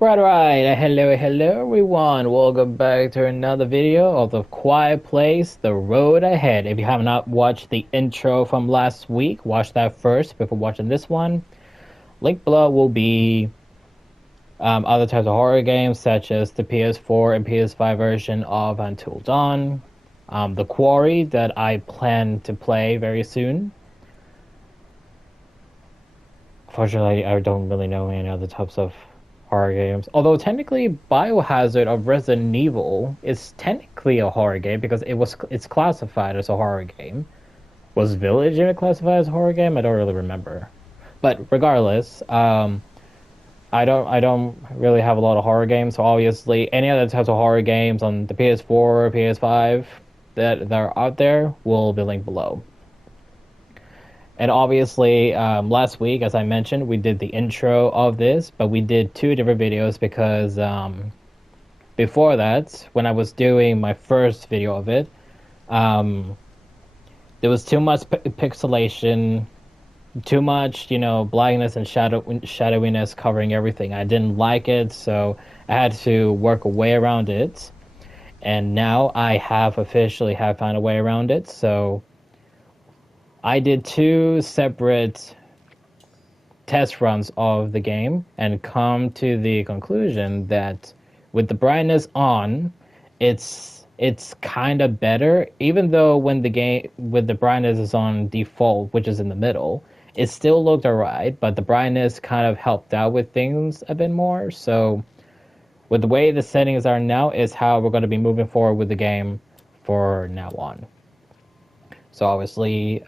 Right. Hello everyone. Welcome back to another video of The Quiet Place, The Road Ahead. If you have not watched the intro from last week, watch that first before watching this one. Link below will be other types of horror games such as the PS4 and PS5 version of Until Dawn, The Quarry that I plan to play very soon. Fortunately, I don't really know any other types of horror games. Although technically, Biohazard of Resident Evil is technically a horror game because it's classified as a horror game. Was Village even classified as a horror game? I don't really remember. But regardless, I don't really have a lot of horror games. So obviously, any other types of horror games on the PS4 or PS5 that are out there will be linked below. And obviously, last week, as I mentioned, we did the intro of this, but we did two different videos because before that, when I was doing my first video of it, um, there was too much pixelation, too much, blindness and shadowiness covering everything. I didn't like it, so I had to work a way around it. And now I have officially have found a way around it. So I did two separate test runs of the game and come to the conclusion that with the brightness on, it's kind of better. Even though when the game with the brightness is on default, which is in the middle, it still looked alright. But the brightness kind of helped out with things a bit more. So with the way the settings are now, is how we're going to be moving forward with the game for now on. So obviously,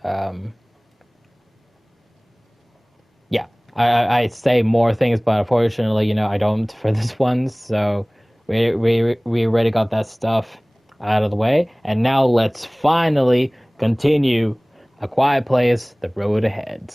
yeah, I say more things, but unfortunately, I don't for this one. So we already got that stuff out of the way, and now let's finally continue A Quiet Place: The Road Ahead.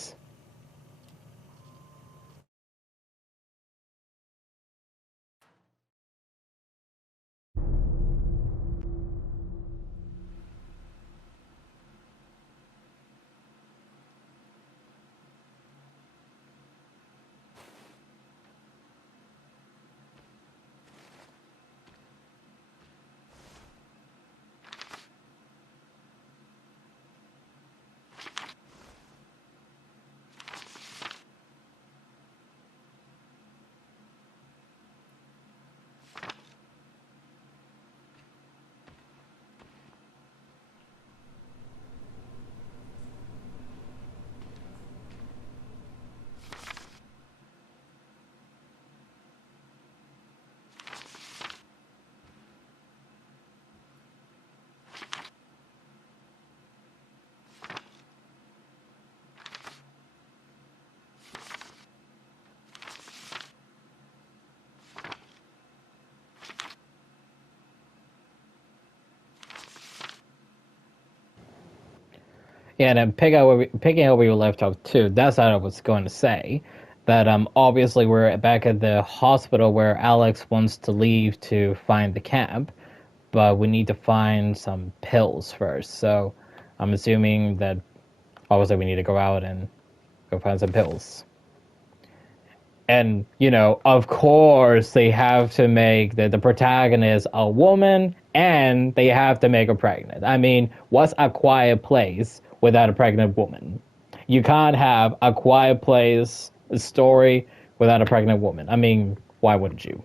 Yeah, and then picking up where we left off too. That's what I was going to say. That obviously we're back at the hospital where Alex wants to leave to find the camp, but we need to find some pills first. So I'm assuming that obviously we need to go out and go find some pills. And of course they have to make the protagonist a woman, and they have to make her pregnant. I mean, what's A Quiet Place without a pregnant woman? You can't have A Quiet Place story without a pregnant woman. I mean, why wouldn't you?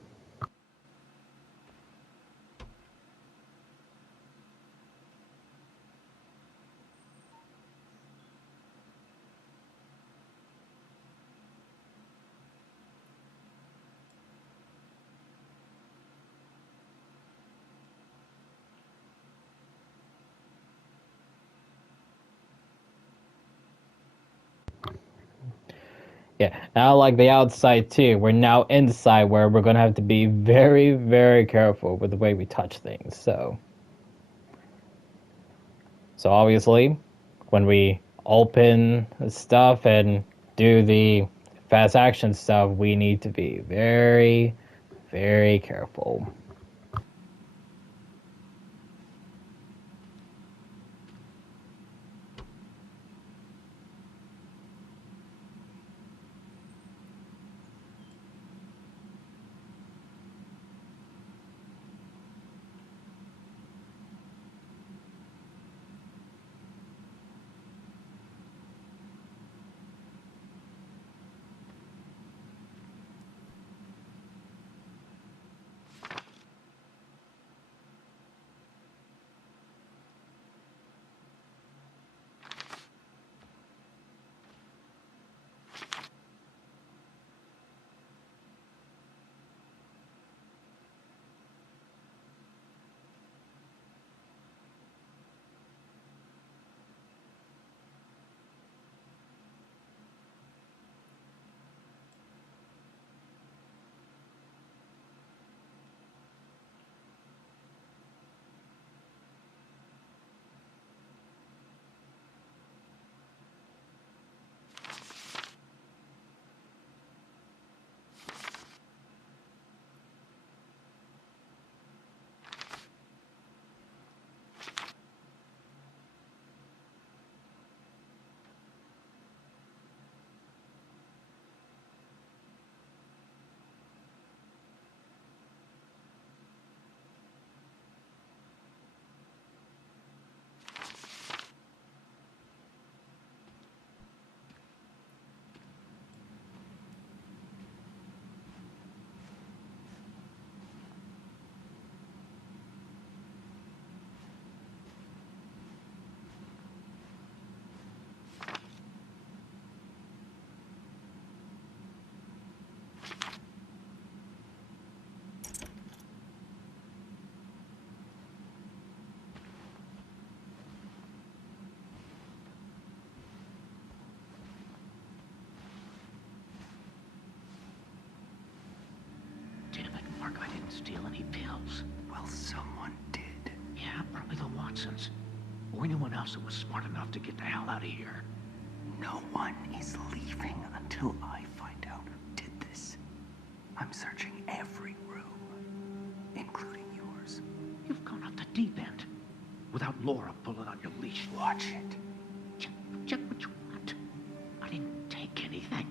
Yeah, now like the outside too, we're now inside where we're gonna have to be very, very careful with the way we touch things. So obviously, when we open stuff and do the fast action stuff, we need to be very, very careful. steal any pills. Well, someone did. Yeah, probably the Watsons. Or anyone else that was smart enough to get the hell out of here. No one is leaving until I find out who did this. I'm searching every room, including yours. You've gone off the deep end. Without Laura pulling on your leash. Watch it. Check what you want. I didn't take anything.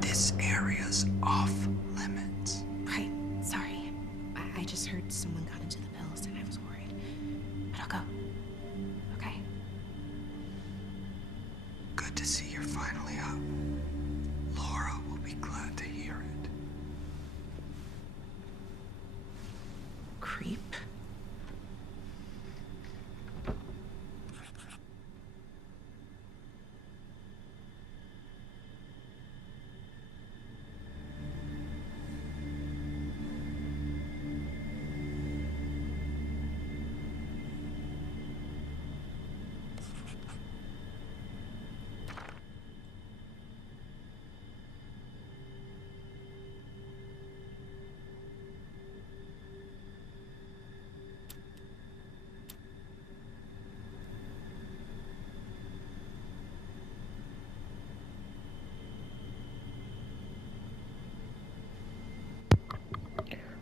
This area's off limits. Right, sorry. I just heard someone got into the pills and I was worried. But I'll go. Okay? Good to see you're finally up. Laura will be glad to hear it. Creep.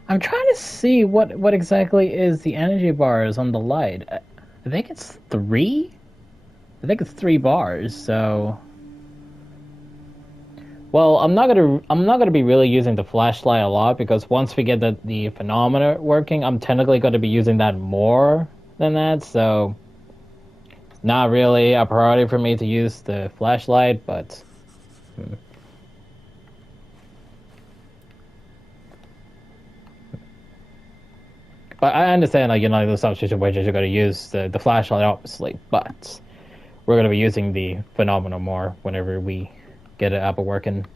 I'm trying to see what exactly is the energy bars on the light. I think it's 3? I think it's 3 bars, so... Well, I'm not gonna be really using the flashlight a lot because once we get the phenomena working, I'm technically gonna be using that more than that, so it's not really a priority for me to use the flashlight, but But I understand, like, there's some situations you're going to use the flashlight, obviously, but we're going to be using the phenomena more whenever we get it up and working.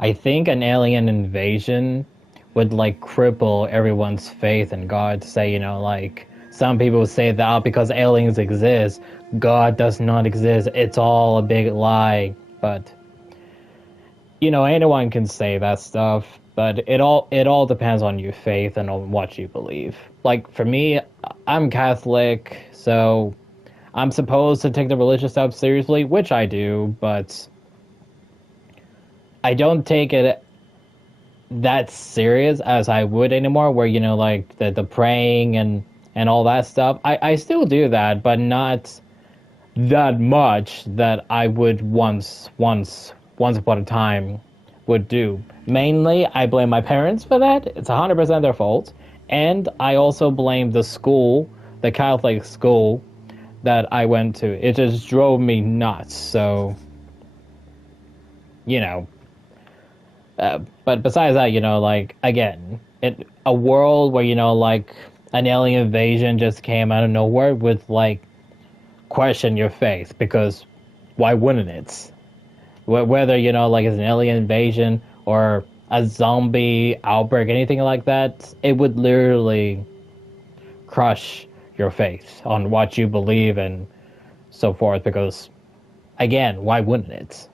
I think an alien invasion would like cripple everyone's faith in God. To say, like some people say that because aliens exist, God does not exist. It's all a big lie. But anyone can say that stuff. But it all depends on your faith and on what you believe. Like for me, I'm Catholic, so I'm supposed to take the religious stuff seriously, which I do, but I don't take it that serious as I would anymore. Where like the praying and all that stuff. I still do that, but not that much that I would once upon a time would do. Mainly, I blame my parents for that. It's 100% their fault, and I also blame the school, the Catholic school that I went to. It just drove me nuts. So, you know, but besides that, like again, a world where like an alien invasion just came out of nowhere would like question your faith because why wouldn't it? Whether like it's an alien invasion or a zombie outbreak, anything like that, it would literally crush your faith on what you believe and so forth. Because again, why wouldn't it?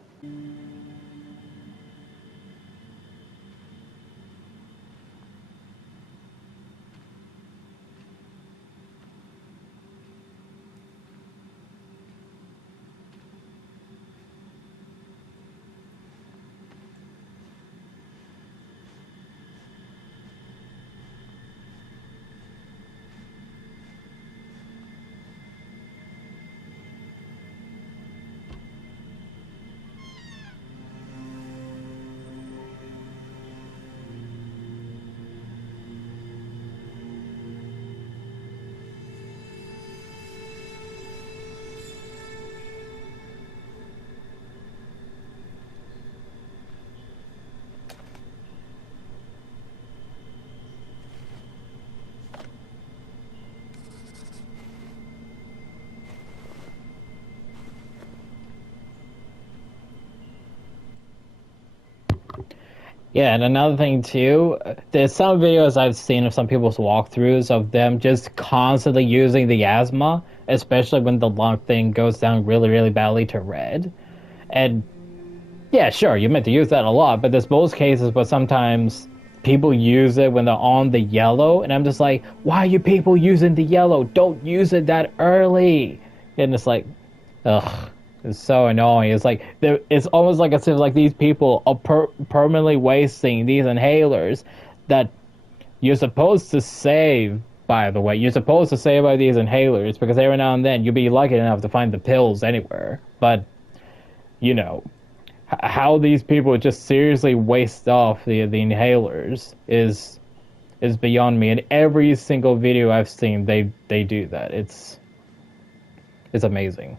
Yeah, and another thing too, there's some videos I've seen of some people's walkthroughs of them just constantly using the asthma, especially when the lung thing goes down really, really badly to red. And yeah, sure, you're meant to use that a lot, but there's most cases where sometimes people use it when they're on the yellow, and I'm just like, why are you people using the yellow? Don't use it that early. And it's like, ugh, it's so annoying. It's like it's almost like as if like these people are permanently wasting these inhalers that you're supposed to save. By the way, you're supposed to save by these inhalers because every now and then you'll be lucky enough to find the pills anywhere. But you know how these people just seriously waste off the inhalers is beyond me. In every single video I've seen, they do that. It's amazing.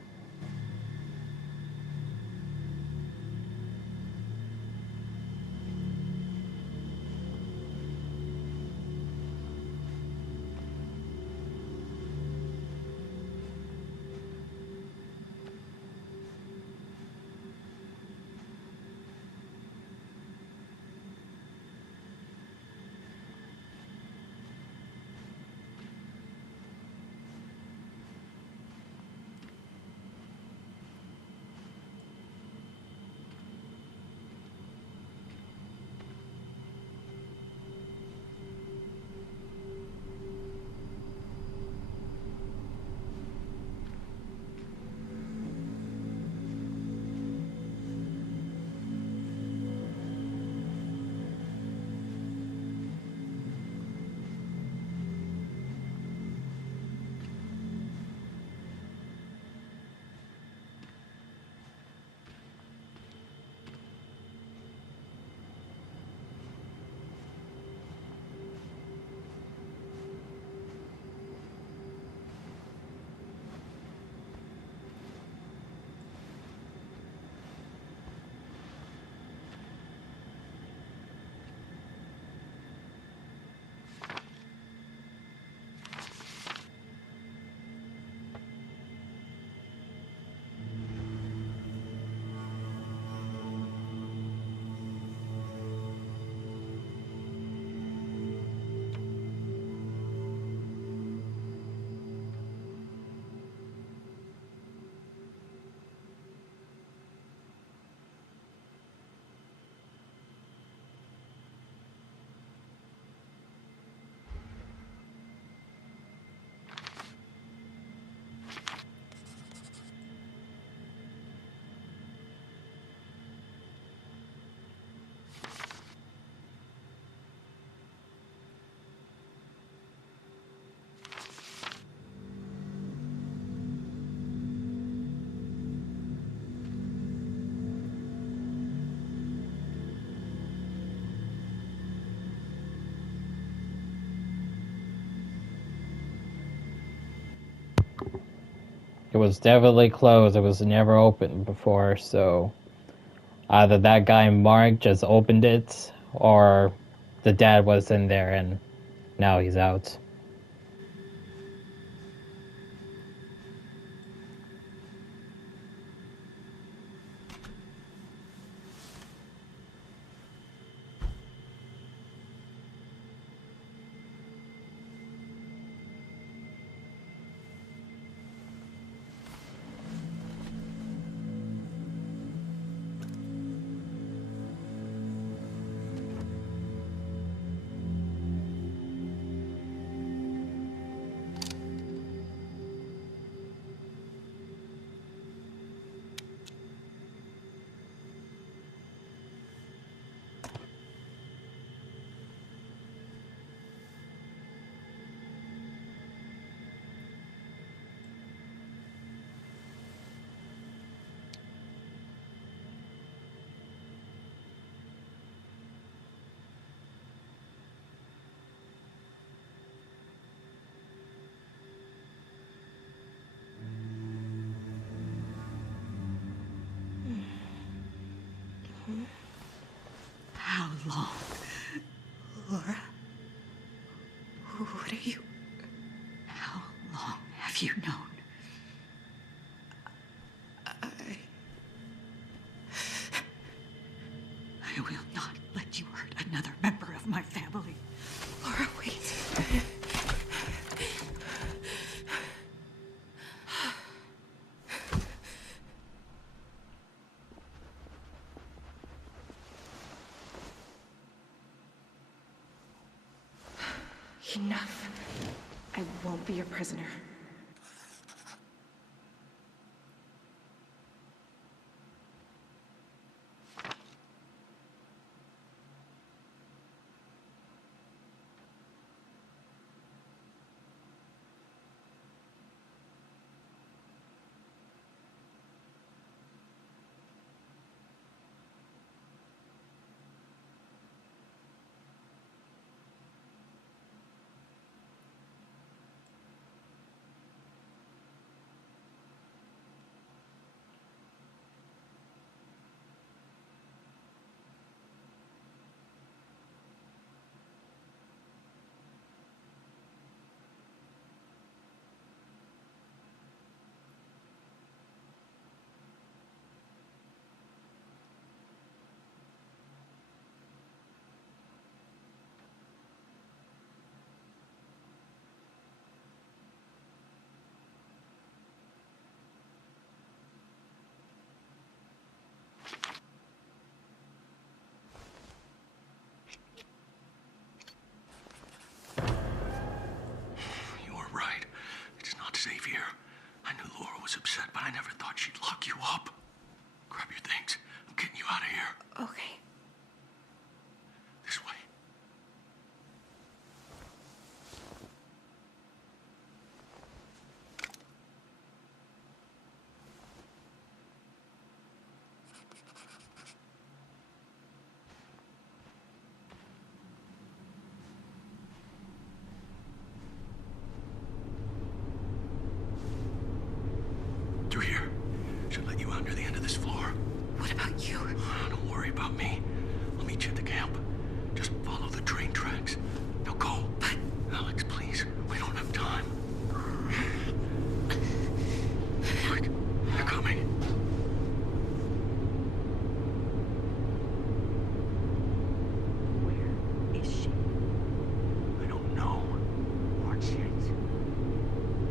It was definitely closed. It was never opened before, so either that guy Mark just opened it, or the dad was in there and now he's out. How long, Laura? What are you... How long have you known? I will not let you hurt another member of my family. Laura, wait. Enough. I won't be your prisoner. You were right. It's not safe here. I knew Laura was upset, but I never thought she'd lock you up. Grab your things. I'm getting you out of here. Okay. This way. Through here. Should let you out near the end of this floor. What about you? Don't worry about me. I'll meet you at the camp. Just follow the train tracks. Now go. But... Alex, please. We don't have time. Look, they're coming. Where is she? I don't know. Watch it.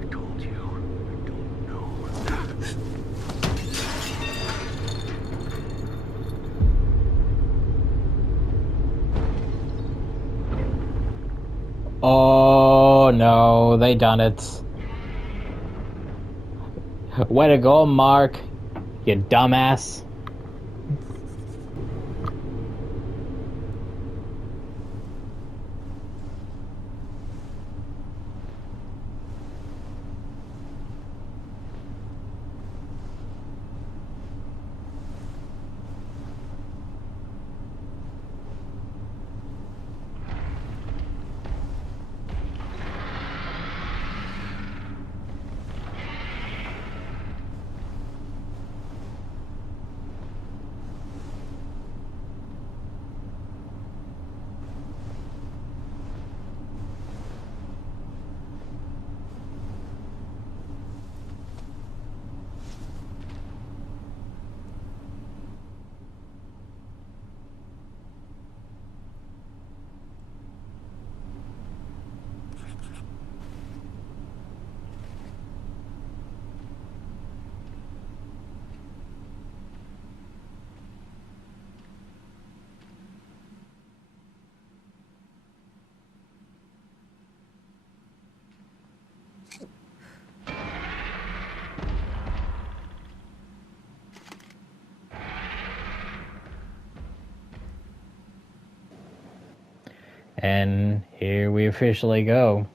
I told you. I don't know. Oh no, they done it. Way to go, Mark. You dumbass. And here we officially go.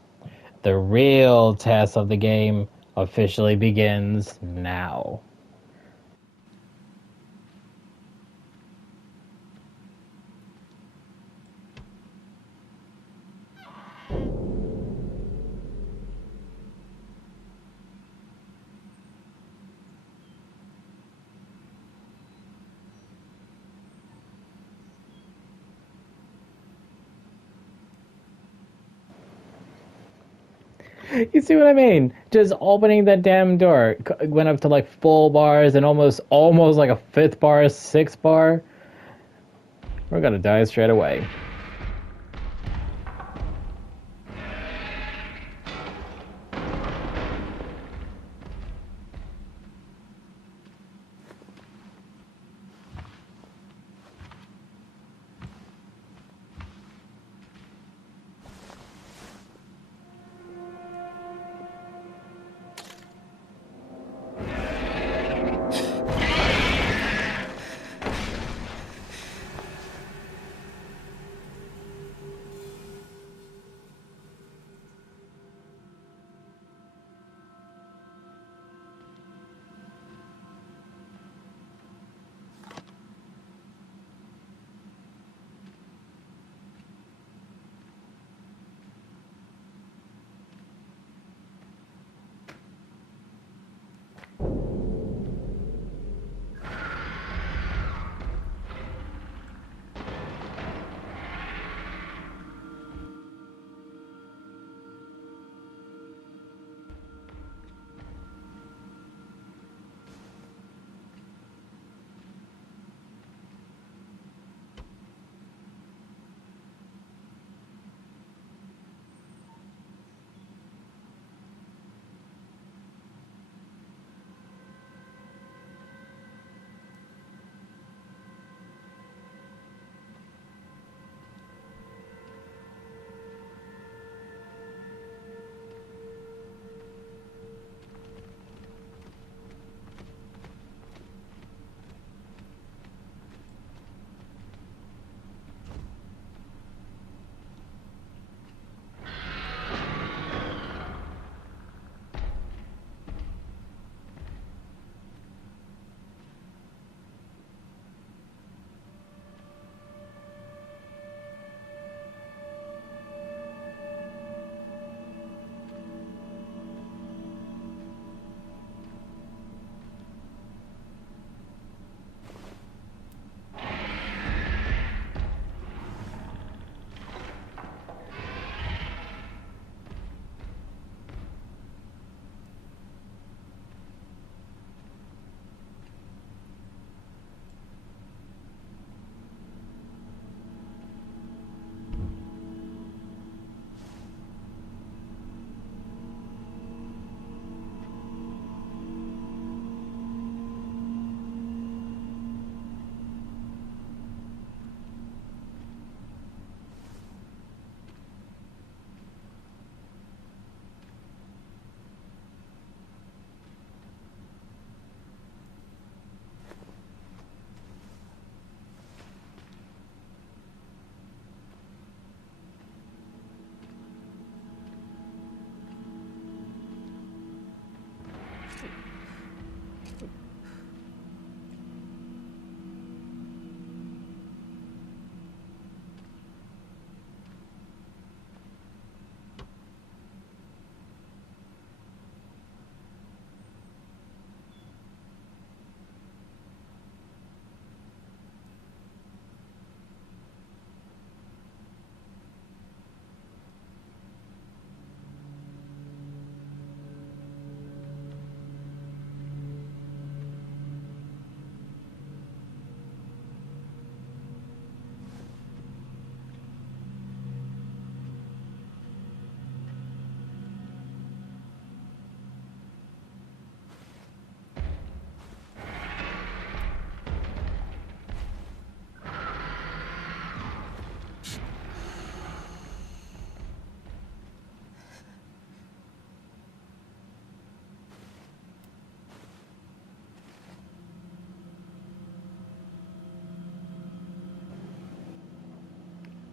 The real test of the game officially begins now. You see what I mean? Just opening that damn door went up to like full bars and almost like a fifth bar, sixth bar. We're gonna die straight away.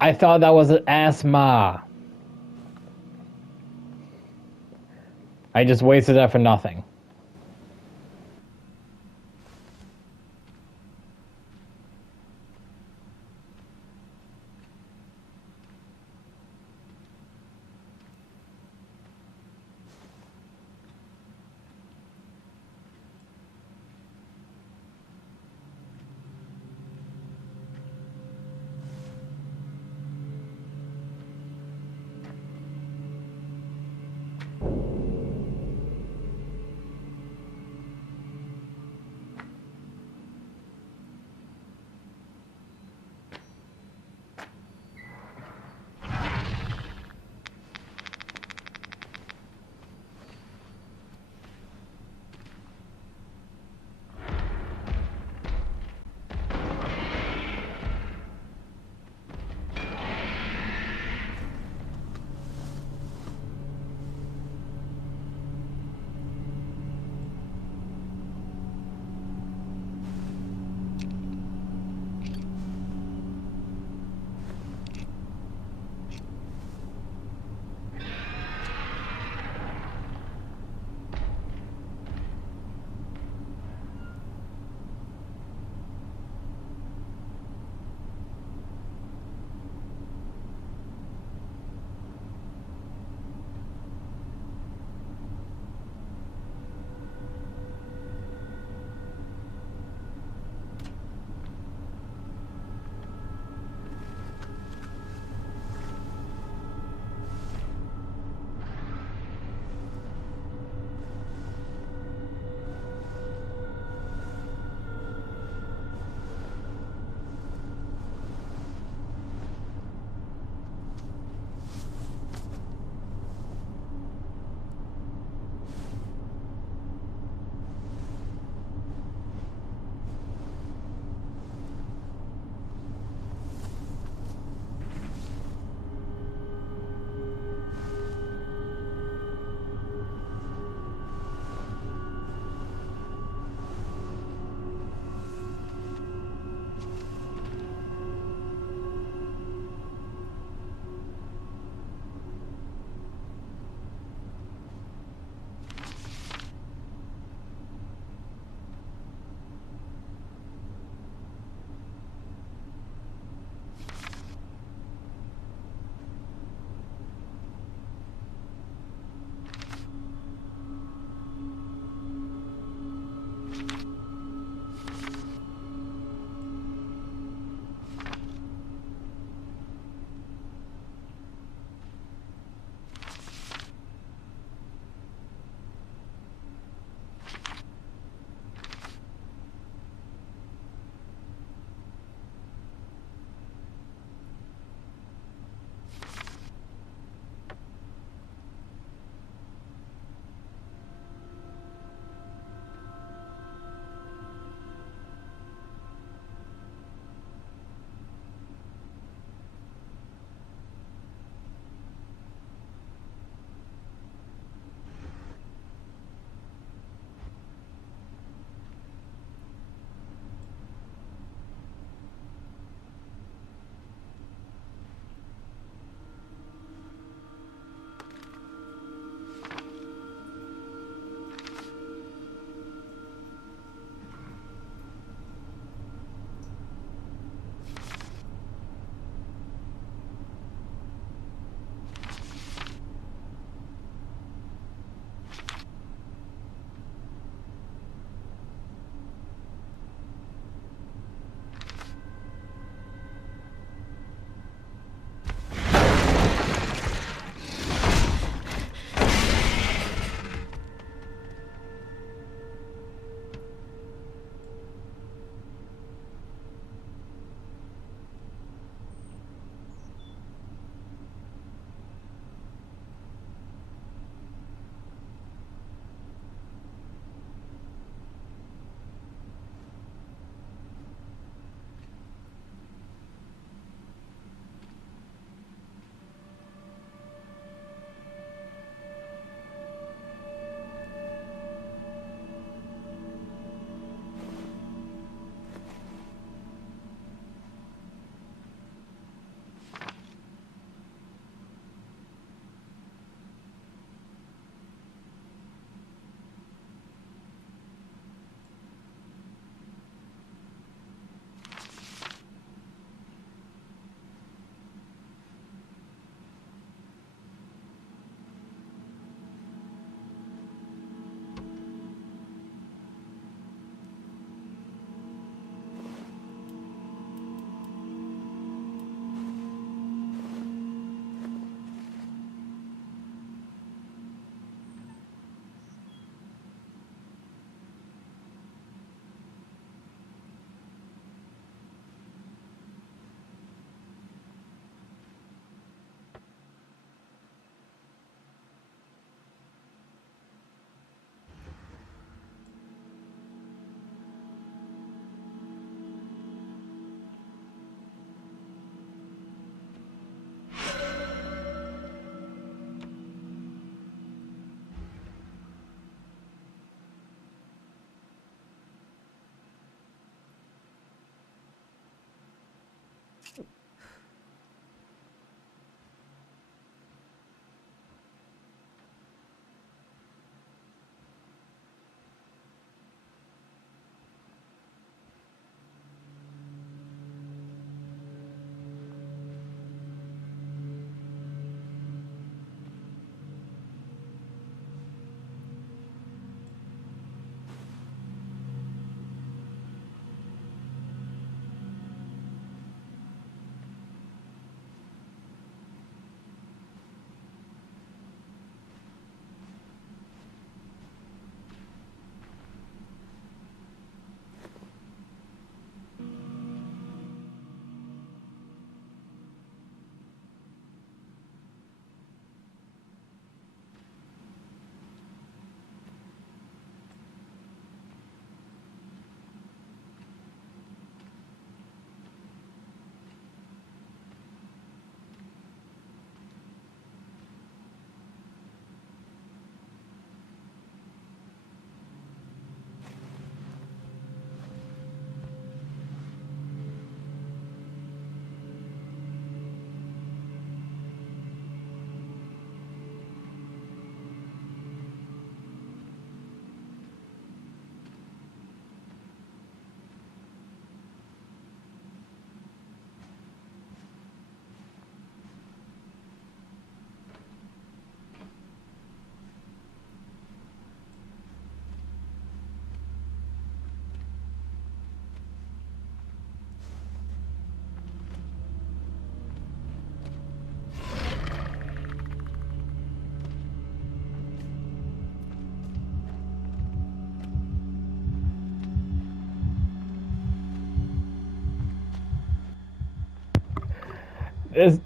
I thought that was asthma. I just wasted that for nothing.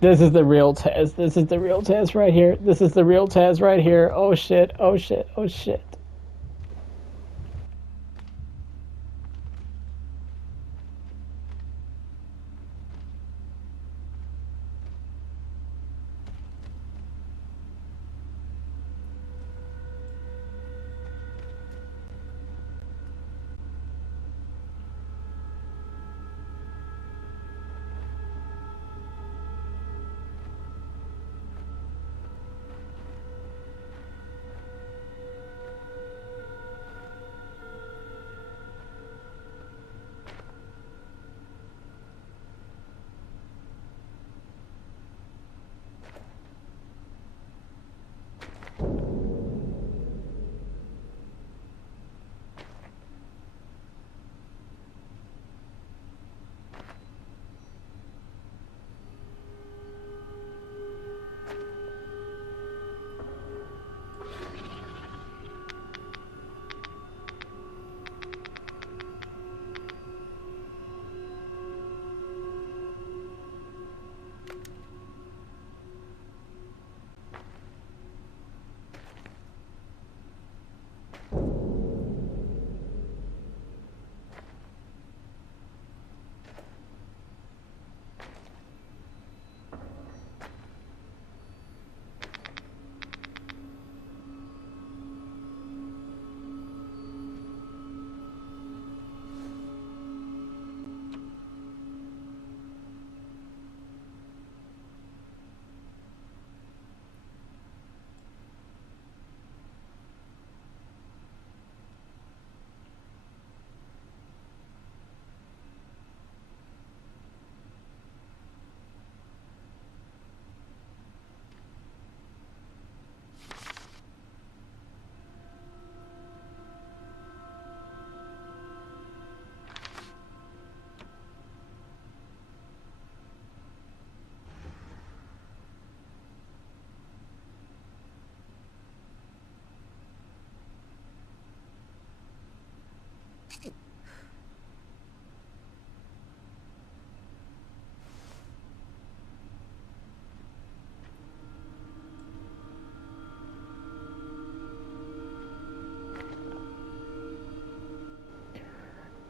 This is the real Tez. This is the real Tez right here. This is the real Tez right here. Oh shit. Oh shit. Oh shit.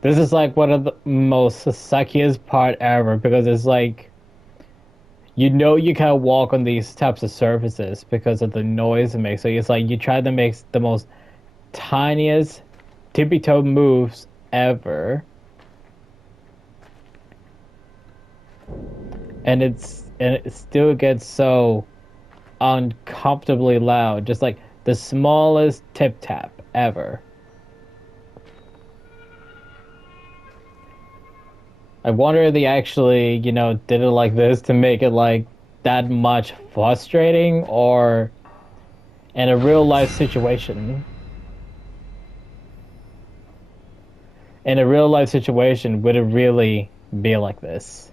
This is like one of the most suckiest part ever because it's like you can't walk on these types of surfaces because of the noise it makes. So it's like you try to make the most tiniest tippy toe moves ever. and it still gets so uncomfortably loud, just like the smallest tip tap ever. I wonder if they actually, did it like this to make it like that much frustrating, or in a real life situation. In a real life situation, would it really be like this?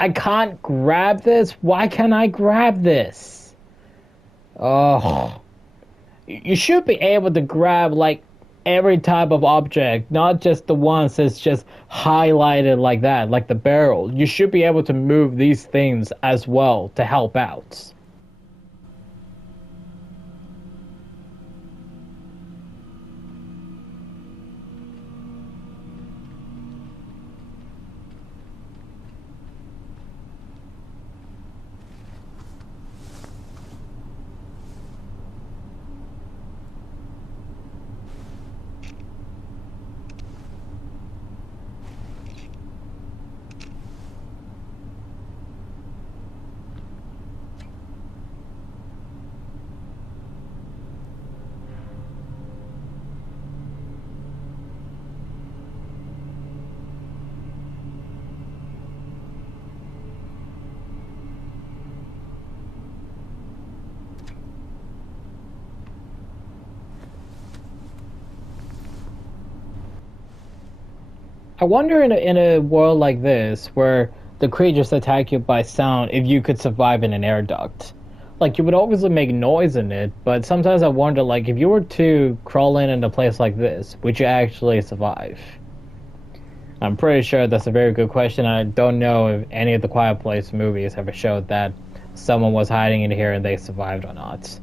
I can't grab this? Why can't I grab this? Oh. You should be able to grab like every type of object, not just the ones that's just highlighted like that, like the barrel. You should be able to move these things as well to help out. I wonder in a world like this where the creatures attack you by sound, if you could survive in an air duct. Like you would obviously make noise in it, but sometimes I wonder like if you were to crawl in a place like this, would you actually survive? I'm pretty sure that's a very good question. I don't know if any of the Quiet Place movies ever showed that someone was hiding in here and they survived or not.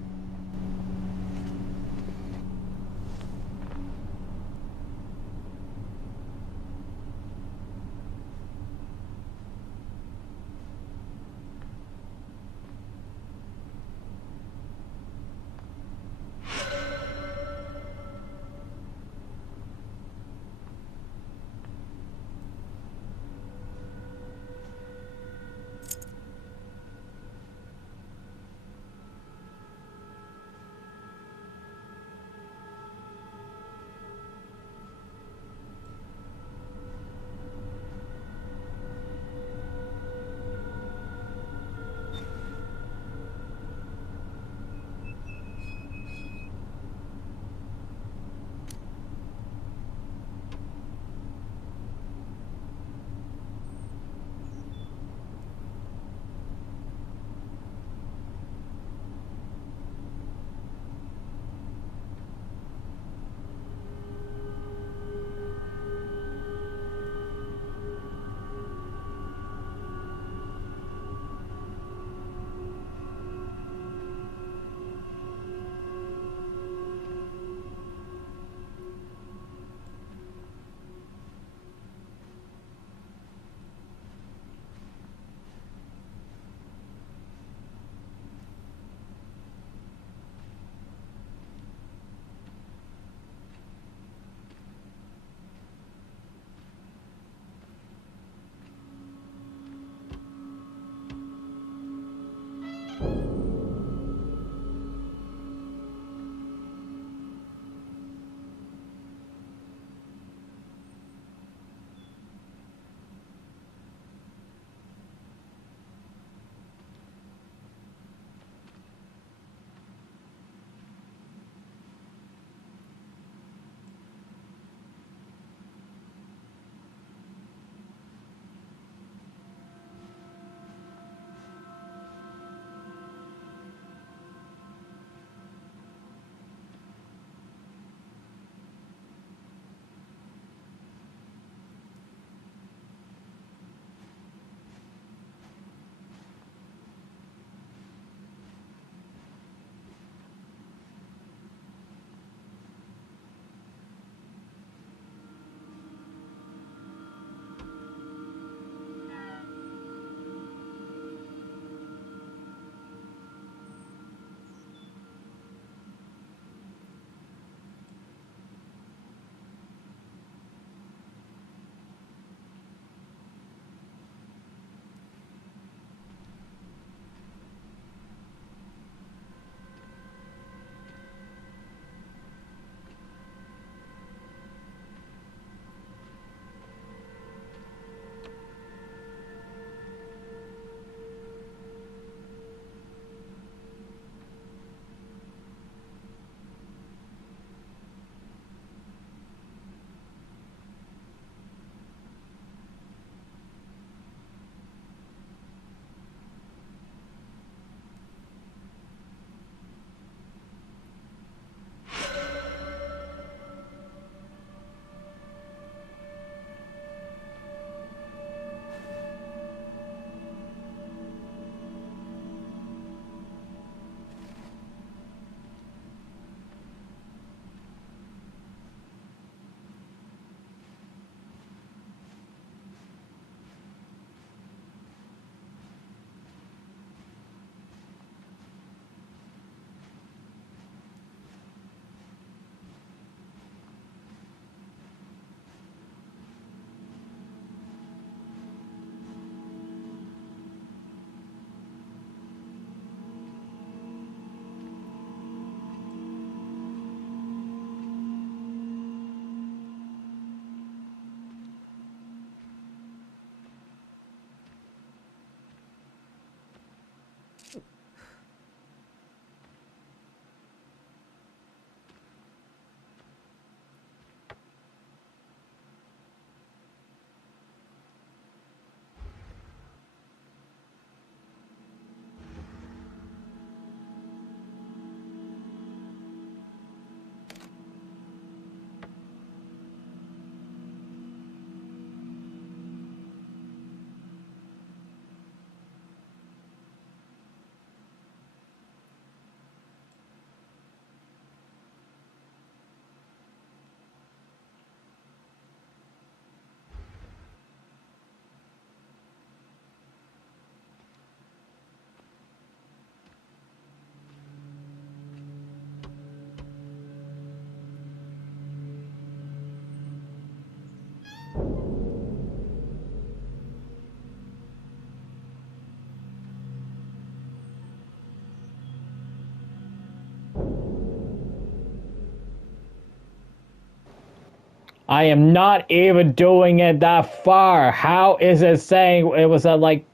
I am not even doing it that far. How is it saying it was at like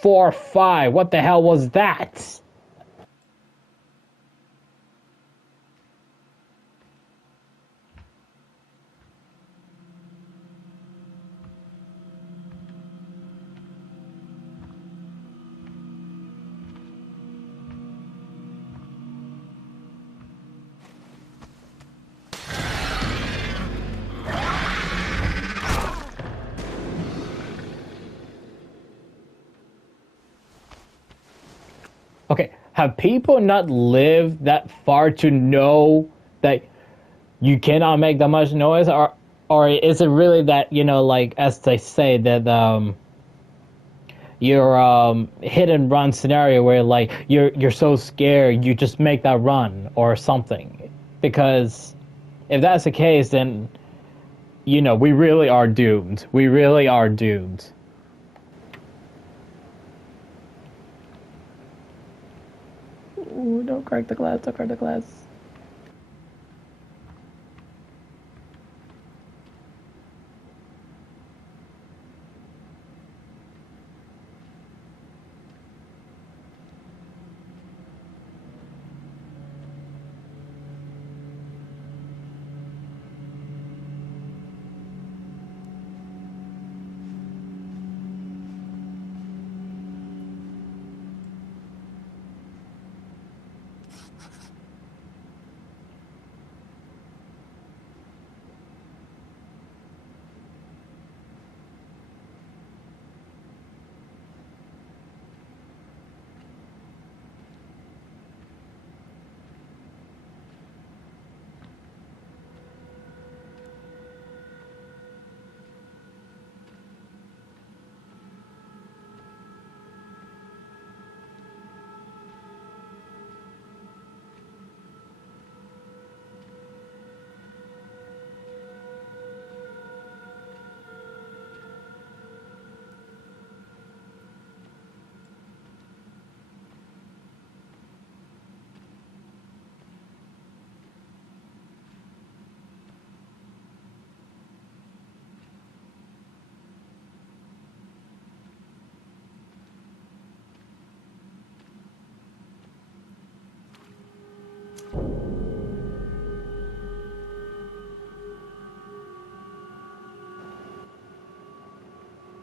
4 or 5? What the hell was that? Okay, have people not lived that far to know that you cannot make that much noise, or is it really that, you know, like as they say that your hit and run scenario where like you're so scared you just make that run or something? Because if that's the case, then you know we really are doomed. We really are doomed. Ooh, don't crack the glass! Don't crack the glass!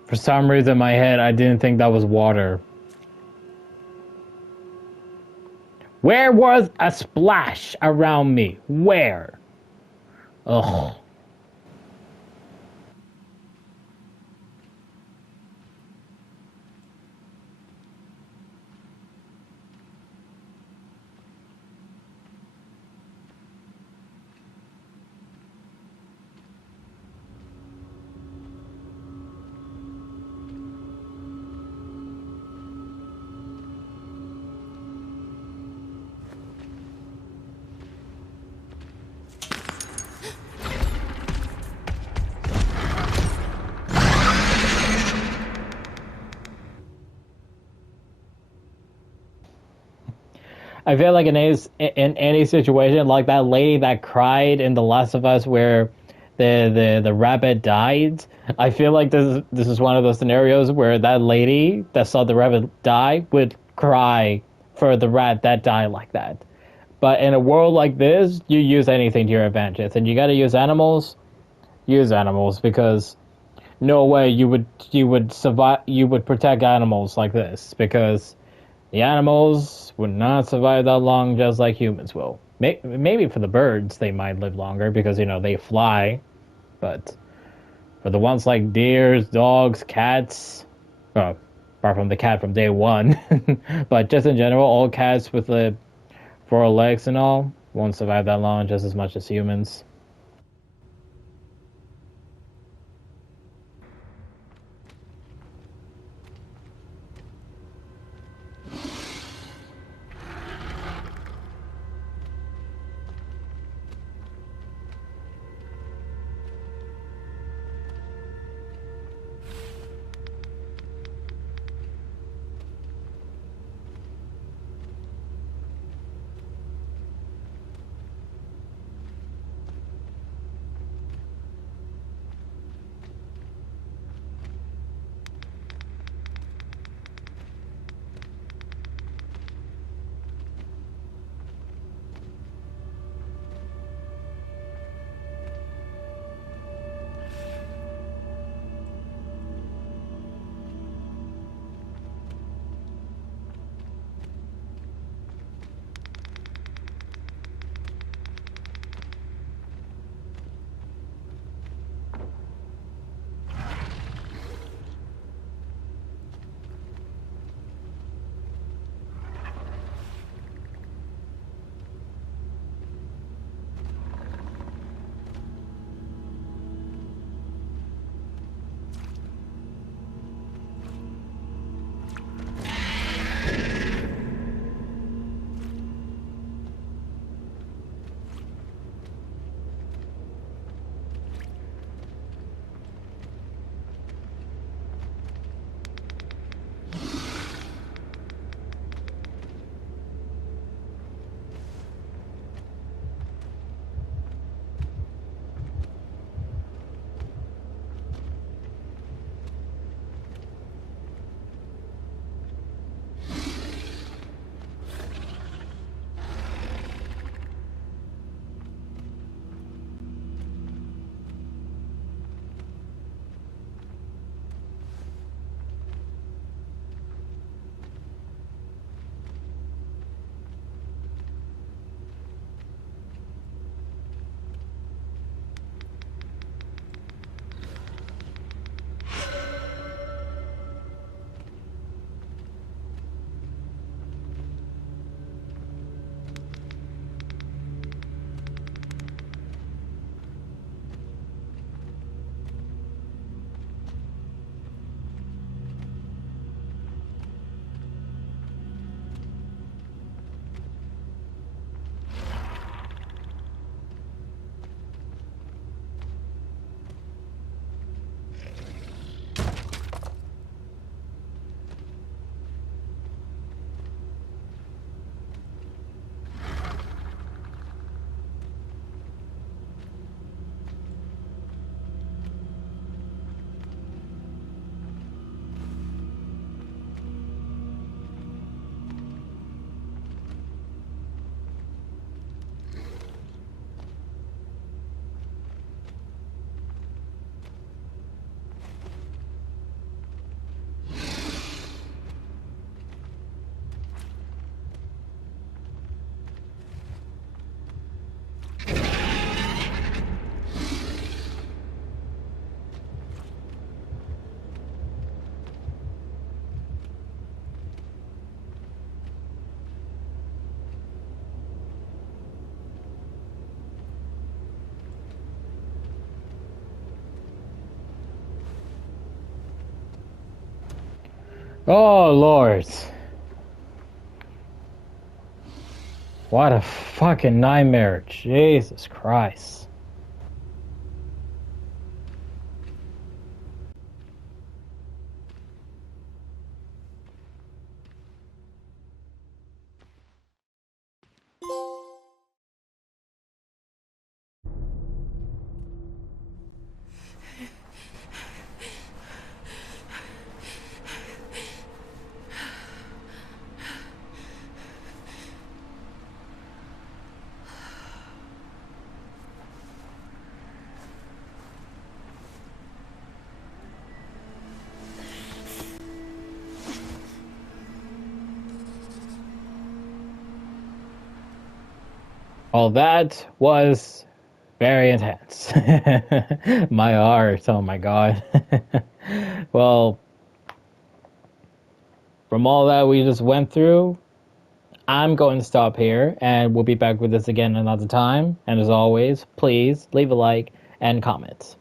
For some reason in my head, I didn't think that was water. Where was a splash around me? Where? Ugh. I feel like in any situation, like that lady that cried in The Last of Us where the rabbit died. I feel like this is one of those scenarios where that lady that saw the rabbit die would cry for the rat that died like that. But in a world like this, you use anything to your advantage, and you got to use animals. Use animals because no way you would survive. You would protect animals like this because the animals would not survive that long, just like humans will. Maybe for the birds, they might live longer because you know they fly, but for the ones like deers, dogs, cats, well, apart from the cat from day one, but just in general, all cats with the 4 legs and all won't survive that long, just as much as humans. Oh, Lord. What a fucking nightmare. Jesus Christ. Well, that was very intense. My heart, oh my god. Well, from all that we just went through, I'm going to stop here and we'll be back with this again another time. And as always, please leave a like and comment.